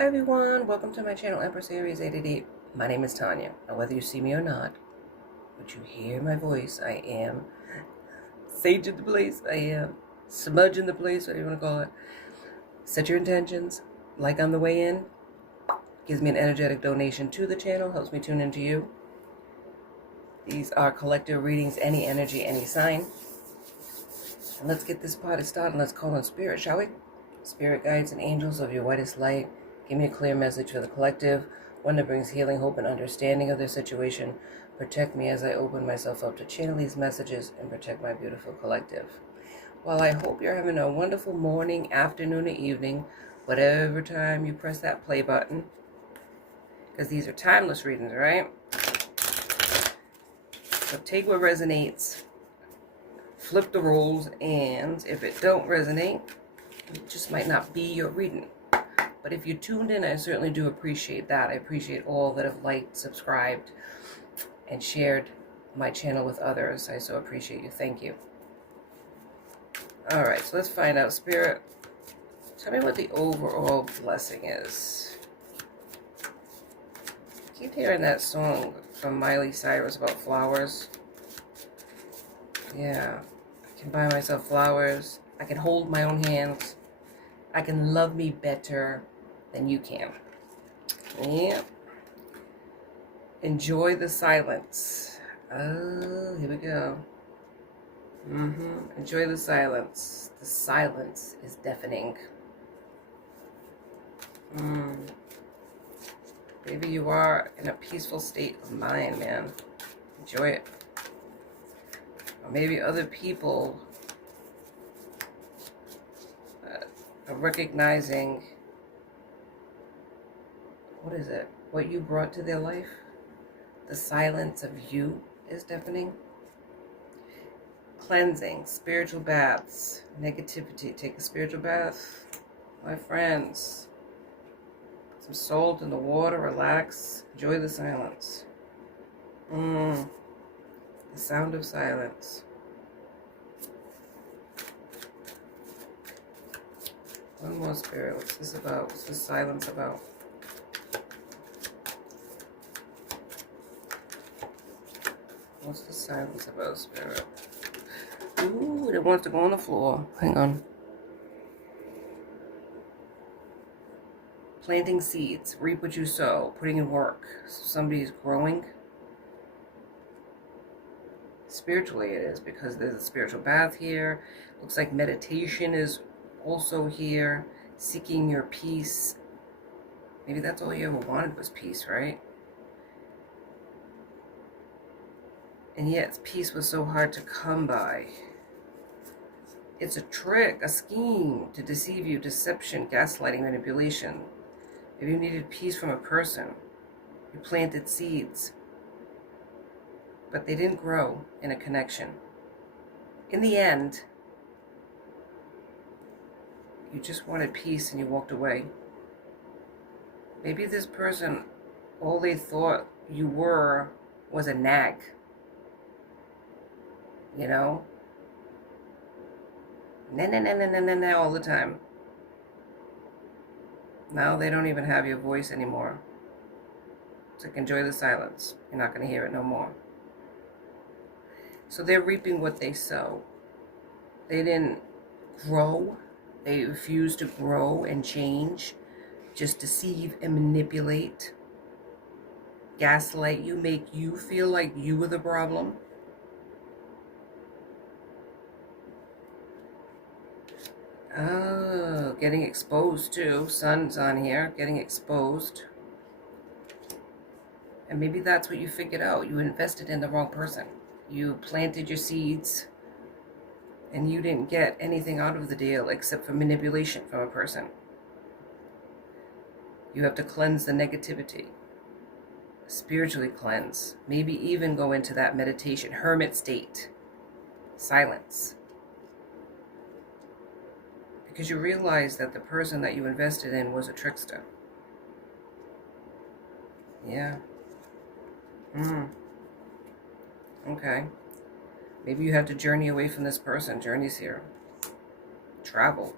Hi everyone, welcome to my channel Empress Aries 888. My name is Tanya. Now whether you see me or not, but you hear my voice, I am saging the place, I am smudging the place, whatever you want to call it. Set your intentions, like on the way in, gives me an energetic donation to the channel, helps me tune into you. These are collective readings, any energy, any sign. And let's get this party started. Let's call on spirit, shall we? Spirit guides and angels of your whitest light, give me a clear message for the collective, one that brings healing, hope, and understanding of their situation. Protect me as I open myself up to channel these messages and protect my beautiful collective. Well, I hope you're having a wonderful morning, afternoon, or evening, whatever time you press that play button, because these are timeless readings, right? So take what resonates, flip the roles, and if it don't resonate, it just might not be your reading. But if you tuned in, I certainly do appreciate that. I appreciate all that have liked, subscribed, and shared my channel with others. I so appreciate you. Thank you. All right, so let's find out. Spirit, tell me what the overall blessing is. I keep hearing that song from Miley Cyrus about flowers. Yeah, I can buy myself flowers. I can hold my own hands. I can love me better than you can. Yeah. Enjoy the silence. Oh, here we go. Enjoy the silence. The silence is deafening. Maybe you are in a peaceful state of mind, man. Enjoy it. Or maybe other people are recognizing, what is it? What you brought to their life? The silence of you is deafening. Cleansing, spiritual baths, negativity. Take a spiritual bath, my friends. Some salt in the water, relax, enjoy the silence. The sound of silence. One more, spirit. What's this about? What's this silence about? What's the silence about, spirit? Ooh, it wants to go on the floor. Hang on. Planting seeds. Reap what you sow. Putting in work. Somebody's growing. Spiritually it is, because there's a spiritual bath here. Looks like meditation is also here. Seeking your peace. Maybe that's all you ever wanted was peace, right? And yet peace was so hard to come by. It's a trick, a scheme to deceive you, deception, gaslighting, manipulation. If you needed peace from a person, you planted seeds, but they didn't grow in a connection. In the end, you just wanted peace and you walked away. Maybe this person, all they thought you were was a nag. You know? Nah, all the time. Now they don't even have your voice anymore. It's like, enjoy the silence. You're not going to hear it no more. So they're reaping what they sow. They didn't grow. They refused to grow and change. Just deceive and manipulate. Gaslight you, make you feel like you were the problem. Oh, getting exposed too. Sun's on here, getting exposed. And maybe that's what you figured out. You invested in the wrong person. You planted your seeds, and you didn't get anything out of the deal except for manipulation from a person. You have to cleanse the negativity. Spiritually cleanse. Maybe even go into that meditation, hermit state. Silence. Because you realize that the person that you invested in was a trickster. Yeah. Okay. Maybe you have to journey away from this person. Journey's here. Travel.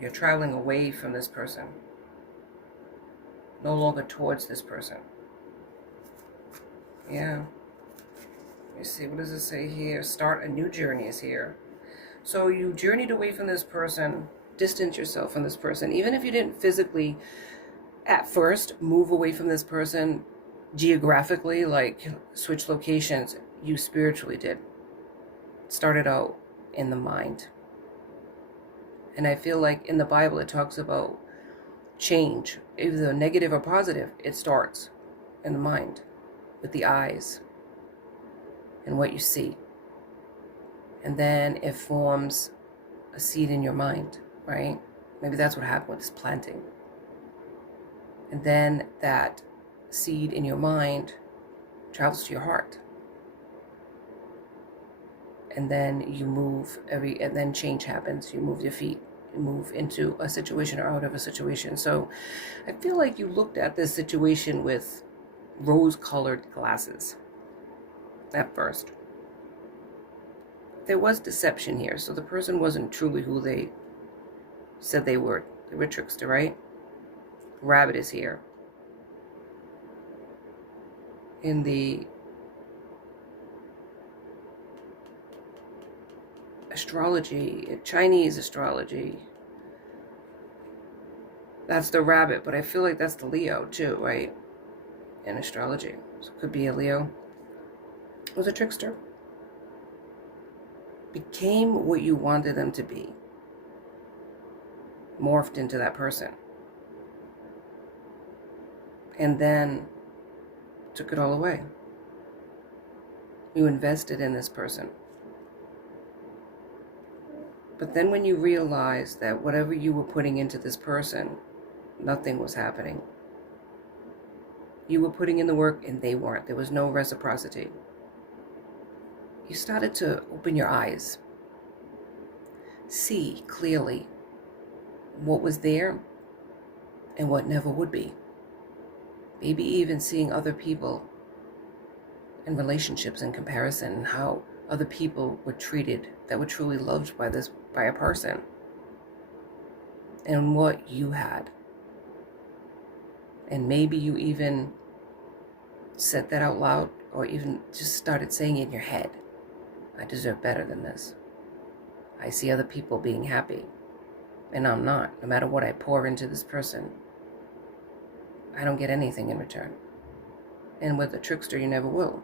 You're traveling away from this person. No longer towards this person. Yeah. Let me see, what does it say here? Start a new journey is here. So you journeyed away from this person, distance yourself from this person. Even if you didn't physically, at first, move away from this person geographically, like switch locations, you spiritually did. Started out in the mind. And I feel like in the Bible it talks about change, either negative or positive. It starts in the mind, with the eyes and what you see. And then it forms a seed in your mind, right? Maybe that's what happened with this planting. And then that seed in your mind travels to your heart. And then you move and then change happens. You move your feet, you move into a situation or out of a situation. So I feel like you looked at this situation with rose-colored glasses at first. There was deception here. So the person wasn't truly who they said they were. They were a trickster, right? Rabbit is here. In the astrology, Chinese astrology, that's the rabbit, but I feel like that's the Leo too, right? In astrology. So it could be a Leo. It was a trickster. Became what you wanted them to be. Morphed into that person. And then took it all away. You invested in this person. But then when you realize that whatever you were putting into this person, nothing was happening. You were putting in the work and they weren't. There was no reciprocity. You started to open your eyes. See clearly what was there and what never would be. Maybe even seeing other people in relationships in comparison, and how other people were treated that were truly loved by a person, and what you had. And maybe you even said that out loud, or even just started saying it in your head. I deserve better than this. I see other people being happy, and I'm not. No matter what I pour into this person, I don't get anything in return. And with a trickster, you never will.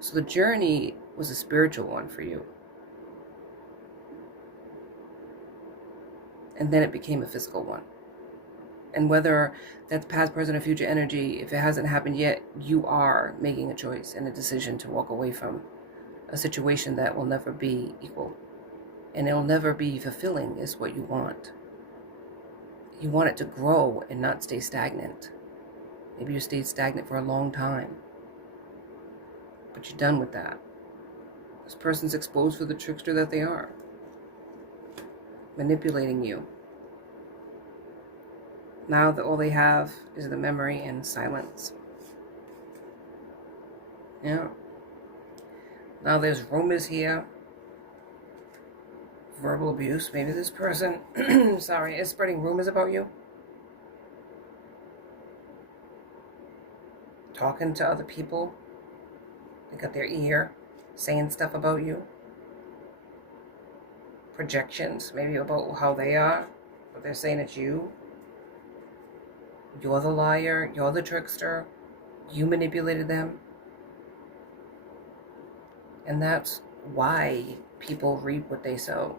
So the journey was a spiritual one for you. And then it became a physical one. And whether that's past, present, or future energy, if it hasn't happened yet, you are making a choice and a decision to walk away from a situation that will never be equal. And it'll never be fulfilling is what you want. You want it to grow and not stay stagnant. Maybe you stayed stagnant for a long time. But you're done with that. This person's exposed for the trickster that they are. Manipulating you. Now that all they have is the memory and silence. Yeah. Now there's rumors here. Verbal abuse. Maybe this person, is spreading rumors about you. Talking to other people. They got their ear, saying stuff about you. Projections, maybe about how they are, but they're saying it's you. You're the liar, you're the trickster, you manipulated them. And that's why people reap what they sow.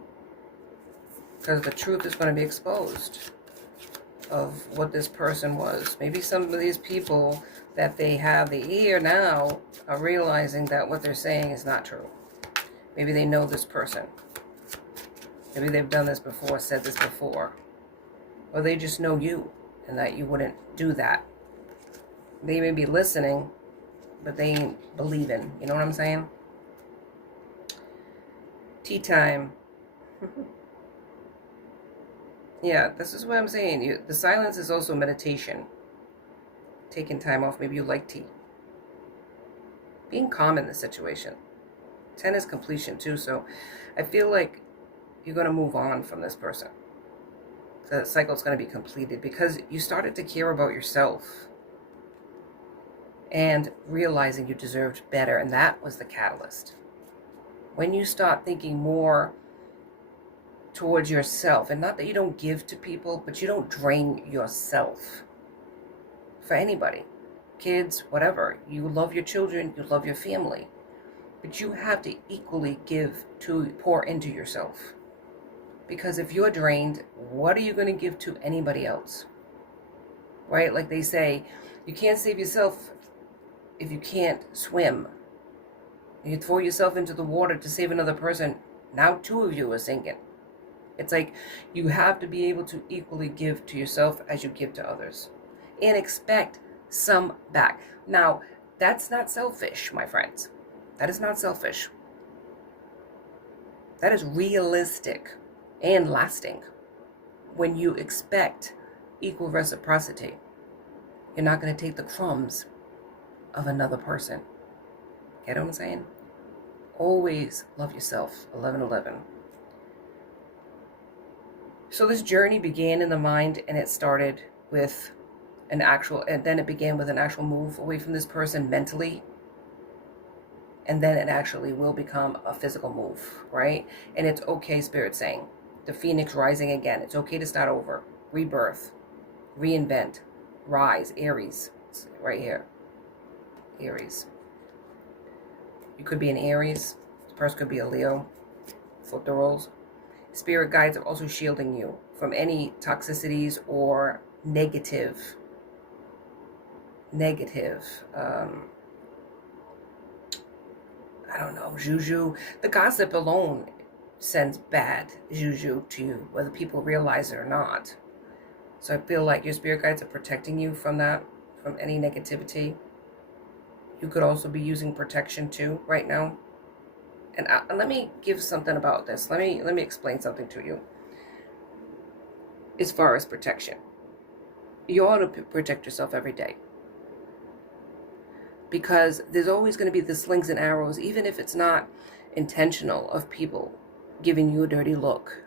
Because the truth is going to be exposed of what this person was. Maybe some of these people that they have the ear now are realizing that what they're saying is not true. Maybe they know this person. Maybe they've done this before, said this before. Or they just know you and that you wouldn't do that. They may be listening, but they ain't believing. You know what I'm saying? Tea time. Yeah, this is what I'm saying. The silence is also meditation. Taking time off. Maybe you like tea. Being calm in the situation. 10 is completion too, so I feel like you're going to move on from this person. The cycle's going to be completed because you started to care about yourself and realizing you deserved better, and that was the catalyst. When you start thinking more towards yourself, and not that you don't give to people, but you don't drain yourself for anybody, kids, whatever. You love your children, you love your family, but you have to equally give to pour into yourself. Because if you're drained, what are you going to give to anybody else? Right? Like they say, you can't save yourself if you can't swim. You throw yourself into the water to save another person. Now 2 of you are sinking. It's like you have to be able to equally give to yourself as you give to others. And expect some back. Now, that's not selfish, my friends. That is not selfish. That is realistic and lasting. When you expect equal reciprocity, you're not going to take the crumbs of another person. Get what I'm saying? Always love yourself. 11:11. So this journey began in the mind, and it started with and then it began with an actual move away from this person mentally. And then it actually will become a physical move, right? And it's okay, Spirit's saying. The phoenix rising again. It's okay to start over. Rebirth. Reinvent. Rise. Aries. It's right here. Aries. You could be an Aries. This person could be a Leo. Flip the roles. Spirit guides are also shielding you from any toxicities or negative, I don't know, juju. The gossip alone sends bad juju to you, whether people realize it or not. So I feel like your spirit guides are protecting you from that, from any negativity. You could also be using protection too right now. And let me give something about this. Let me explain something to you. As far as protection, you ought to protect yourself every day. Because there's always going to be the slings and arrows, even if it's not intentional, of people giving you a dirty look,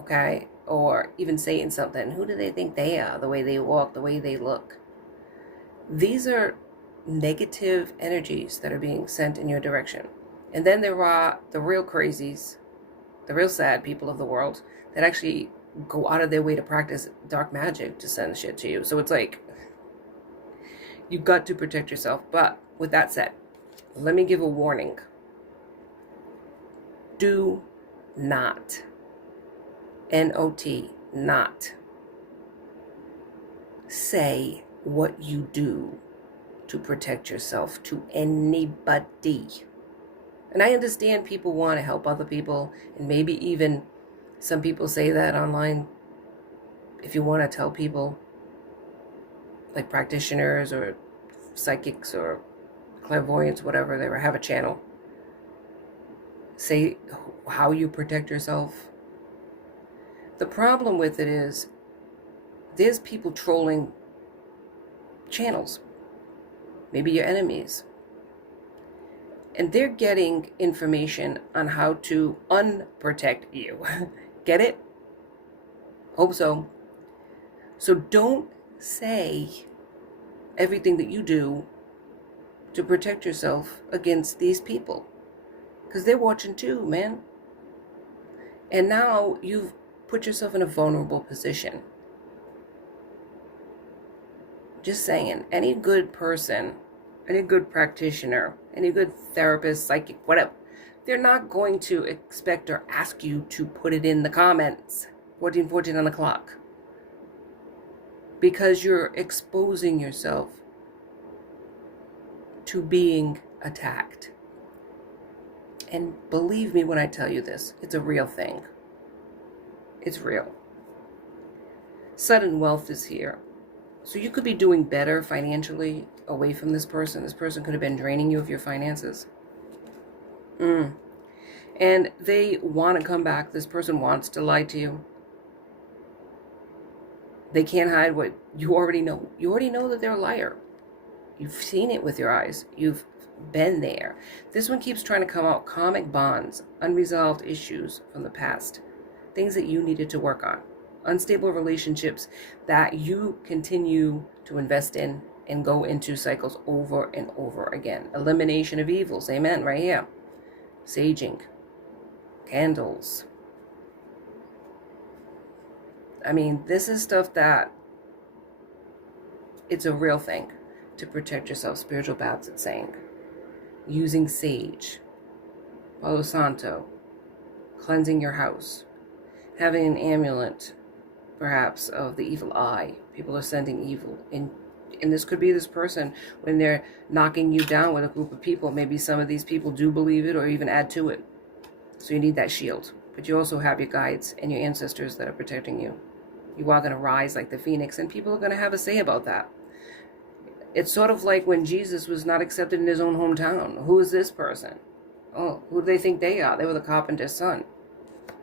okay? Or even saying something. Who do they think they are? The way they walk, the way they look. These are negative energies that are being sent in your direction. And then there are the real crazies, the real sad people of the world that actually go out of their way to practice dark magic to send shit to you. So it's like, you've got to protect yourself. But with that said, let me give a warning. Do not, N-O-T, not say what you do to protect yourself to anybody. And I understand people want to help other people, and maybe even some people say that online. If you want to tell people, like practitioners or psychics or clairvoyants, whatever, they have a channel, say how you protect yourself. The problem with it is there's people trolling channels, maybe your enemies, and they're getting information on how to unprotect you. Get it? Hope so. So don't say everything that you do to protect yourself against these people, because they're watching too, man. And now you've put yourself in a vulnerable position. Just saying, any good person, any good practitioner, any good therapist, psychic, whatever, they're not going to expect or ask you to put it in the comments 14:14 on the clock, because you're exposing yourself to being attacked. And believe me when I tell you this, it's a real thing. It's real. Sudden wealth is here. So you could be doing better financially away from this person. This person could have been draining you of your finances. And they want to come back. This person wants to lie to you. They can't hide what you already know. You already know that they're a liar. You've seen it with your eyes. You've been there. This one keeps trying to come out. Karmic bonds, unresolved issues from the past. things that you needed to work on, unstable relationships that you continue to invest in and go into cycles over and over again. Elimination of evils, amen, right here. Saging, candles. I mean, this is stuff that it's a real thing to protect yourself. Spiritual baths, it's saying. Using sage, Palo Santo, cleansing your house, having an amulet, perhaps, of the evil eye. People are sending evil. And this could be this person when they're knocking you down with a group of people. Maybe some of these people do believe it or even add to it. So you need that shield. But you also have your guides and your ancestors that are protecting you. You are going to rise like the phoenix, and people are going to have a say about that. It's sort of like when Jesus was not accepted in his own hometown. Who is this person? Oh, who do they think they are? They were the carpenter's son.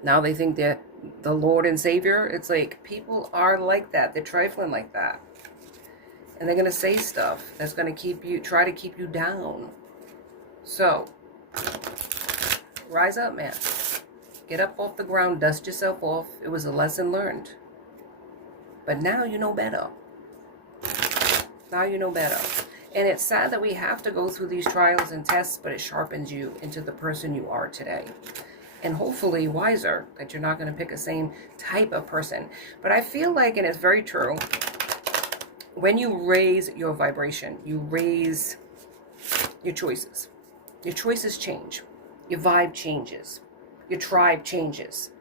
Now they think they're the Lord and Savior. It's like people are like that. They're trifling like that. And they're going to say stuff that's going to try to keep you down. So, rise up, man. Get up off the ground. Dust yourself off. It was a lesson learned. But now you know better. Now you know better. And it's sad that we have to go through these trials and tests, but it sharpens you into the person you are today. And hopefully wiser, that you're not going to pick the same type of person. But I feel like, and it's very true, when you raise your vibration, you raise your choices. Your choices change. Your vibe changes. Your tribe changes.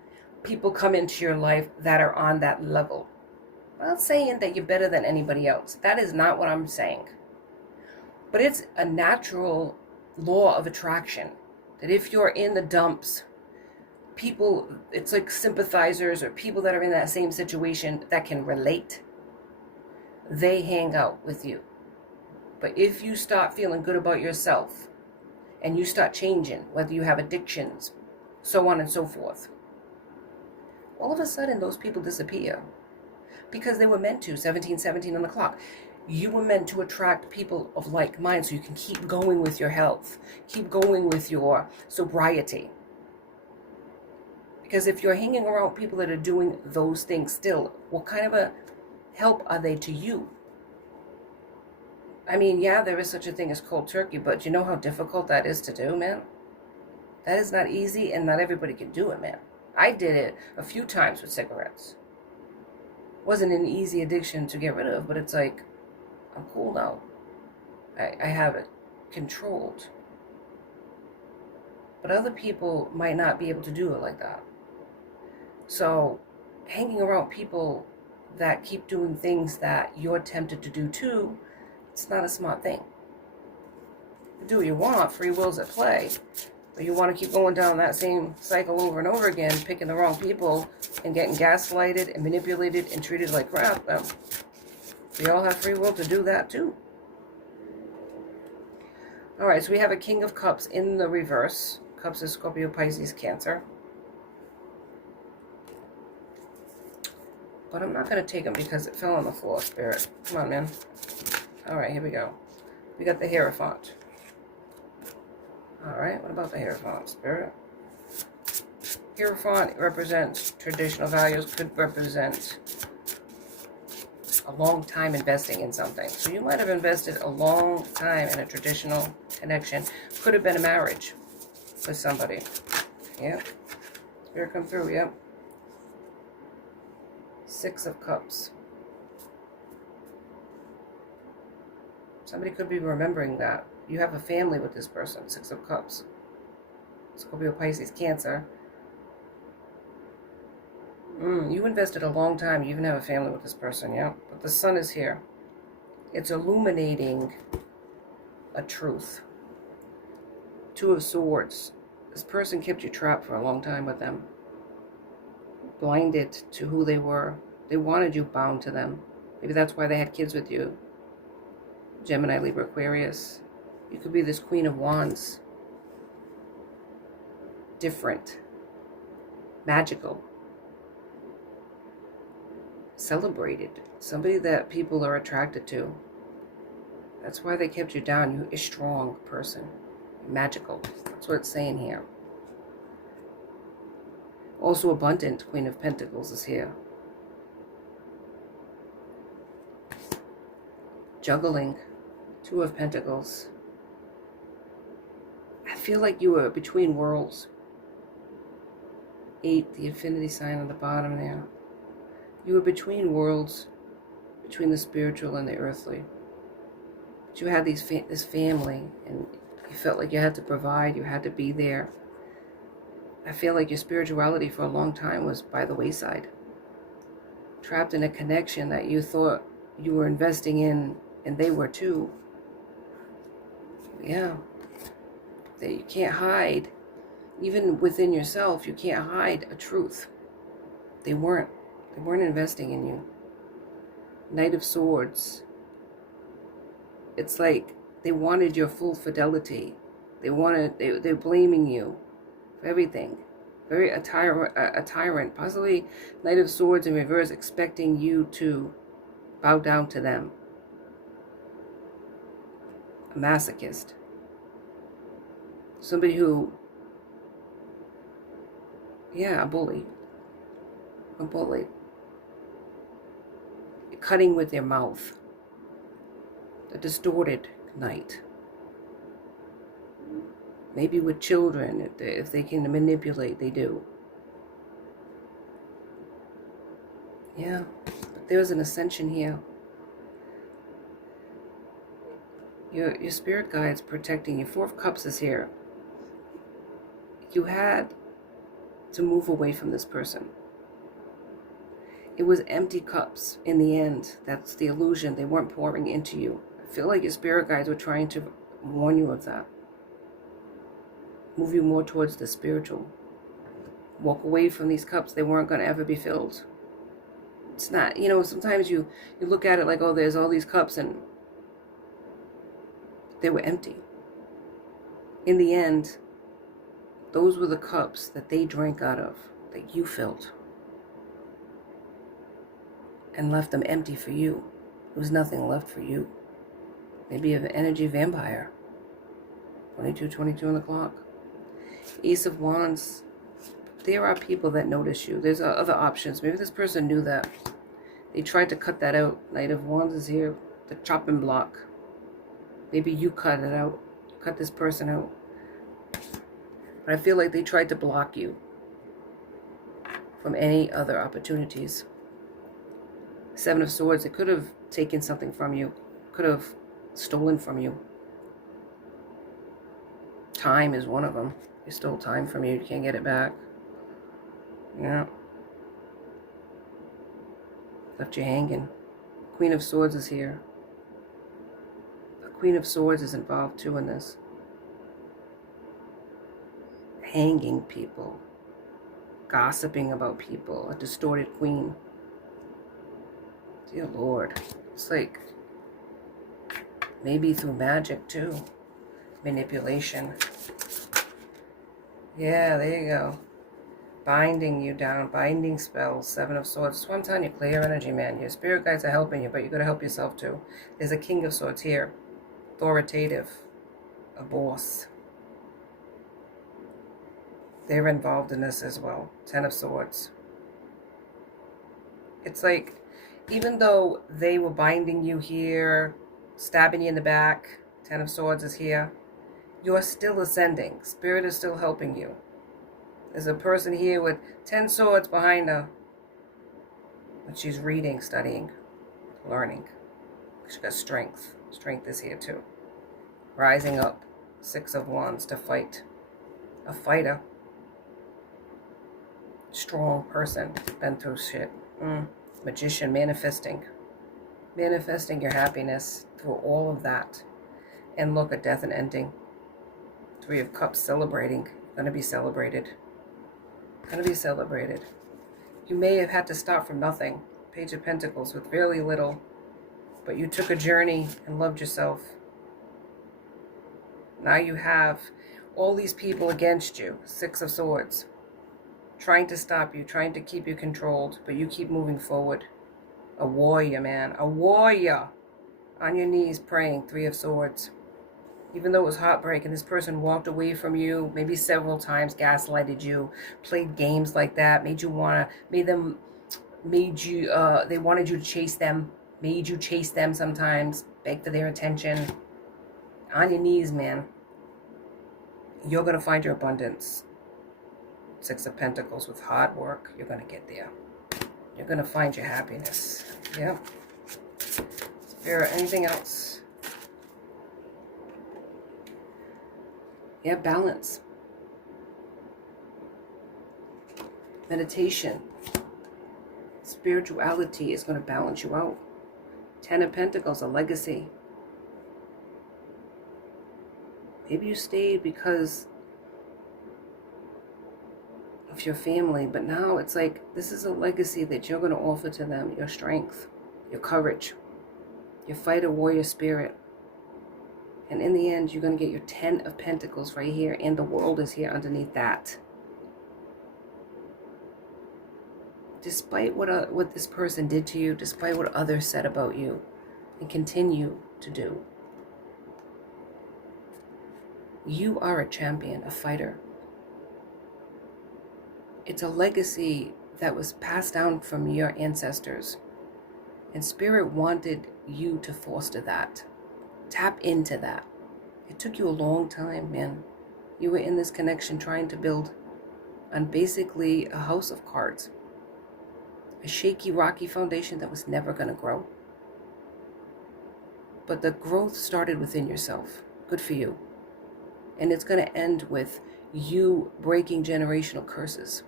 People come into your life that are on that level. I'm not saying that you're better than anybody else. That is not what I'm saying. But it's a natural law of attraction that if you're in the dumps, people, it's like sympathizers or people that are in that same situation that can relate, they hang out with you. But if you start feeling good about yourself and you start changing, whether you have addictions, so on and so forth, all of a sudden those people disappear. Because they were meant to, 1717 on the clock. You were meant to attract people of like mind so you can keep going with your health. Keep going with your sobriety. Because if you're hanging around people that are doing those things still, what kind of a help are they to you? I mean, yeah, there is such a thing as cold turkey, but you know how difficult that is to do, man? That is not easy, and not everybody can do it, man. I did it a few times with cigarettes. Wasn't an easy addiction to get rid of, but it's like, I'm cool now. I have it controlled. But other people might not be able to do it like that. So, hanging around people that keep doing things that you're tempted to do too, it's not a smart thing. You do what you want, free will's at play. But you want to keep going down that same cycle over and over again, picking the wrong people and getting gaslighted and manipulated and treated like crap. We all have free will to do that too. Alright, so we have a King of Cups in the reverse. Cups is Scorpio, Pisces, Cancer. But I'm not going to take them because it fell on the floor, Spirit. Come on, man. Alright, here we go. We got the Hierophant. Alright, what about the Hierophant, Spirit? Hierophant represents traditional values, could represent a long time investing in something. So you might have invested a long time in a traditional connection. Could have been a marriage with somebody. Yeah. Spirit come through, yeah. Six of Cups. Somebody could be remembering that. You have a family with this person. Six of Cups. Scorpio, Pisces, Cancer. You invested a long time. You even have a family with this person, yeah? But the Sun is here. It's illuminating a truth. Two of Swords. This person kept you trapped for a long time with them. Blinded to who they were. They wanted you bound to them. Maybe that's why they had kids with you. Gemini, Libra, Aquarius. You could be this Queen of Wands. Different. Magical. Celebrated. Somebody that people are attracted to. That's why they kept you down. You're a strong person. Magical. That's what it's saying here. Also abundant. Queen of Pentacles is here. Juggling. Two of Pentacles. I feel like you were between worlds. 8, the infinity sign on the bottom there. You were between worlds, between the spiritual and the earthly. But you had this family, and you felt like you had to provide, you had to be there. I feel like your spirituality for a long time was by the wayside. Trapped in a connection that you thought you were investing in, and they were too. Yeah. That you can't hide. Even within yourself, you can't hide a truth. They weren't investing in you. Knight of Swords. It's like they wanted your full fidelity. They're blaming you for everything. A tyrant. Possibly Knight of Swords in reverse, expecting you to bow down to them. A masochist. Somebody who, a bully. A bully. Cutting with their mouth. A distorted knight. Maybe with children, if they can manipulate, they do. Yeah, but there's an ascension here. Your spirit guide's protecting you. 4 of Cups is here. You had to move away from this person. It was empty cups in the end. That's the illusion. They weren't pouring into you. I feel like your spirit guides were trying to warn you of that. Move you more towards the spiritual. Walk away from these cups. They weren't going to ever be filled. It's not, sometimes you look at it like, oh, there's all these cups, and they were empty. In the end, those were the cups that they drank out of, that you filled, and left them empty for you. There was nothing left for you. Maybe an energy vampire. 22 on the clock. Ace of Wands. There are people that notice you. There's other options. Maybe this person knew that. They tried to cut that out. Knight of Wands is here. The chopping block. Maybe you cut it out. Cut this person out. But I feel like they tried to block you from any other opportunities. 7 of Swords. It could have taken something from you. Could have stolen from you. Time is one of them. They stole time from you. You can't get it back. Yeah. Left you hanging. Queen of Swords is here. The Queen of Swords is involved too in this. Hanging people. Gossiping about people. A distorted queen. Dear Lord. It's like maybe through magic too. Manipulation. Yeah, there you go. Binding you down. Binding spells. 7 of Swords. That's what I'm telling you. Clear energy, man. Your spirit guides are helping you, but you got to help yourself too. There's a King of Swords here. Authoritative. A boss. They're involved in this as well. 10 of Swords. It's like, even though they were binding you here, stabbing you in the back, 10 of Swords is here, you're still ascending. Spirit is still helping you. There's a person here with 10 swords behind her. But she's reading, studying, learning. She's got strength. Strength is here too. Rising up. 6 of Wands to fight. A fighter. Strong person. Been through shit. Magician, manifesting. Manifesting your happiness through all of that. And look at death and ending. 3 of Cups, celebrating. Gonna be celebrated. Gonna be celebrated. You may have had to start from nothing. Page of Pentacles with very little. But you took a journey and loved yourself. Now you have all these people against you. 6 of Swords. Trying to stop you, trying to keep you controlled, but you keep moving forward. A warrior, man. A warrior. On your knees praying. 3 of Swords. Even though it was heartbreak and this person walked away from you, maybe several times, gaslighted you, played games like that, they wanted you to chase them, made you chase them sometimes, beg for their attention. On your knees, man. You're going to find your abundance. Six of Pentacles, with hard work, you're going to get there. You're going to find your happiness. Yeah. Spirit, anything else? Yeah, balance. Meditation. Spirituality is going to balance you out. 10 of Pentacles, a legacy. Maybe you stayed because of your family, but now it's like this is a legacy that you're going to offer to them. Your strength, your courage, your fighter warrior spirit. And in the end, you're going to get your 10 of Pentacles right here, and the world is here underneath that. Despite what this person did to you, despite what others said about you, and continue to do, you are a champion, a fighter. It's a legacy that was passed down from your ancestors. And Spirit wanted you to foster that. Tap into that. It took you a long time, man. You were in this connection trying to build on basically a house of cards. A shaky, rocky foundation that was never going to grow. But the growth started within yourself. Good for you. And it's going to end with you breaking generational curses.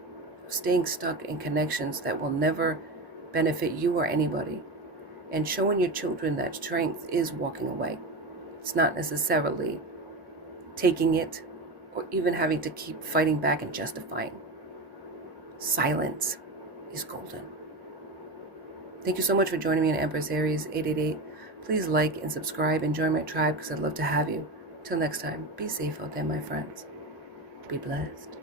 Staying stuck in connections that will never benefit you or anybody. And showing your children that strength is walking away. It's not necessarily taking it or even having to keep fighting back and justifying. Silence is golden. Thank you so much for joining me in Empress Aries 888. Please like and subscribe and join my tribe because I'd love to have you. Till next time, be safe out there, my friends. Be blessed.